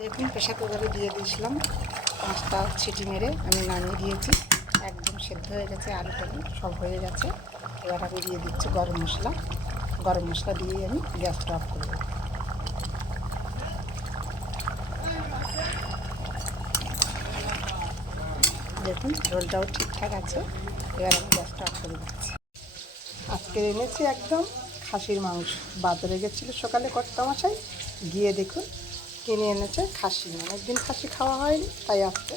দেখুন, প্রেশার কুকারে দিয়ে দিয়েছিলাম। পাঁচটা ছিটি মেরে আমি নামিয়ে দিয়েছি। একদম সেদ্ধ হয়ে গেছে আলু টালু সব হয়ে গেছে। এবার আমি দিয়ে দিচ্ছি গরম মশলা। গরম মশলা দিয়ে আমি গ্যাসটা অফ করব দেখুন ঝোলটাও ঠিকঠাক আছে। এবার আমি গ্যাসটা অফ করে দিচ্ছি। আজকে এনেছি একদম খাসির মাংস। বাজারে গেছিল সকালে কর্তা মশাই গিয়ে দেখুন কিনে এনেছে, খাসি অনেকদিন খাসি খাওয়া হয়নি, তাই আজকে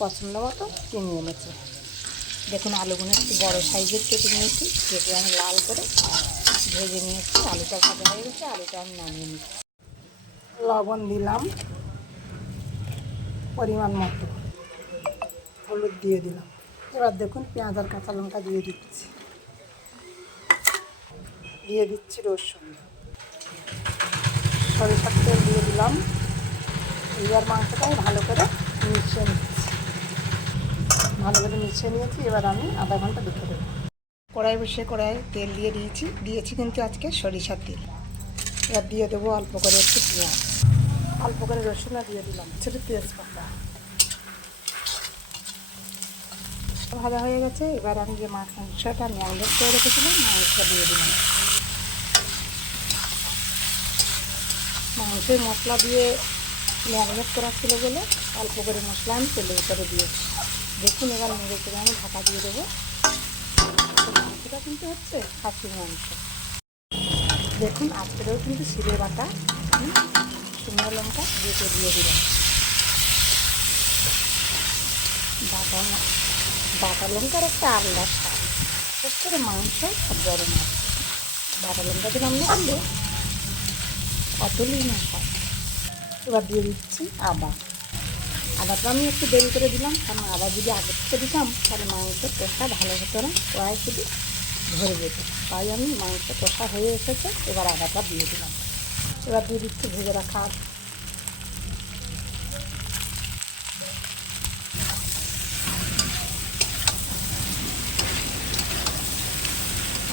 পছন্দ মতো কিনে এনেছে। দেখুন আলুগুলো একটু বড়ো সাইজের কেটে নিয়েছি, কেটে আমি লাল করে ভেজে নিয়েছি। আলুটা ভাজা হয়ে গেছে, আলুটা আমি নামিয়ে নিচ্ছি। লবণ দিলাম, পরিমাণ মতো। হলুদ দিয়ে দিলাম। এবার দেখুন পেঁয়াজ আর কাঁচা লঙ্কা দিয়ে দিচ্ছি। দিয়ে দিচ্ছি রসুন। সরিষার তেল দিয়ে দিলাম। এবার মাংসটাই ভালো করে মিশিয়ে নিচ্ছি। ভালো করে মিশিয়ে নিয়েছি, এবার আমি আধা ঘণ্টা দুটো দেবো। কড়াই বসে কড়াই তেল দিয়ে দিয়েছি। দিয়েছি কিন্তু আজকে সরিষার তেল। এবার দিয়ে দেবো অল্প করে একটু পেঁয়াজ। অল্প করে রসুনও দিয়ে দিলাম ছোটো তেজপাতা। ভাজা হয়ে গেছে, এবার আমি যে মাংসটা ম্যারিনেট করে রেখেছিলাম, মাংসটা দিয়ে দিলাম। মাংসের মশলা দিয়ে ম্যারিনেট করা ছিল বলে অল্প করে মশলা আমি তেলের উপরে দিয়েছি। দেখুন এবার নেড়ে করে আমি ঢাকা দিয়ে দেবো। মাংসটা কিন্তু হচ্ছে খাসির মাংস। দেখুন আজকেও কিন্তু শিলে বাটা শুকনো লঙ্কা বেটে দিয়ে দিলাম। বাটা বাটা লঙ্কার একটা আলাদা স্বাদ। করে মাংস আর গরম আছে বাটা লঙ্কা দিলাম না অতুলই না হয়। এবার দিয়ে দিচ্ছি আদা। আদাটা আমি একটু দেরি করে দিলাম, কারণ আদা যদি আগে থেকে দিতাম, তাহলে মাংসের কষা ভালো হতো না। কড়াই শুধু ধরে যেত। তাই আমি মাংস কষা হয়ে এসেছে, এবার আদাটা দিয়ে দিলাম। এবার দিয়ে দিচ্ছি ভেজে রাখা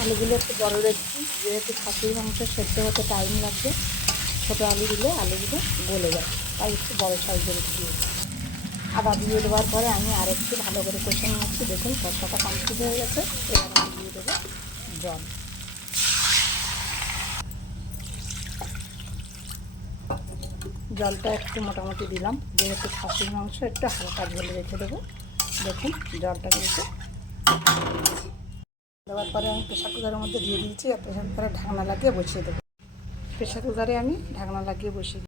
আলুগুলো একটু বড় রেখেছি, যেহেতু খাসির মাংস সেদ্ধ হতে টাইম লাগবে। ছোটো আলু দিলে আলুগুলো গলে যায়। তাই একটু বড় সাইজের দিয়েছি আবার দিয়ে দেওয়ার পরে আমি আর একটু ভালো করে কষে নিচ্ছি দেখুন কষাটা কমপ্লিট হয়ে গেছে। এবার আমি দিয়ে দেবো জল। জলটা একটু মোটামুটি দিলাম। যেহেতু খাসির মাংস, একটু হালকা ঝোলে রেখে দেবো। দেখুন জলটা কিন্তু দেওয়ার পরে আমি প্রেশার কুকারের মধ্যে দিয়ে দিয়েছি। আর প্রেশার কুকারে ঢাকনা লাগিয়ে বসিয়ে দেবো। প্রেশার কুকারে আমি ঢাকনা লাগিয়ে বসিয়ে।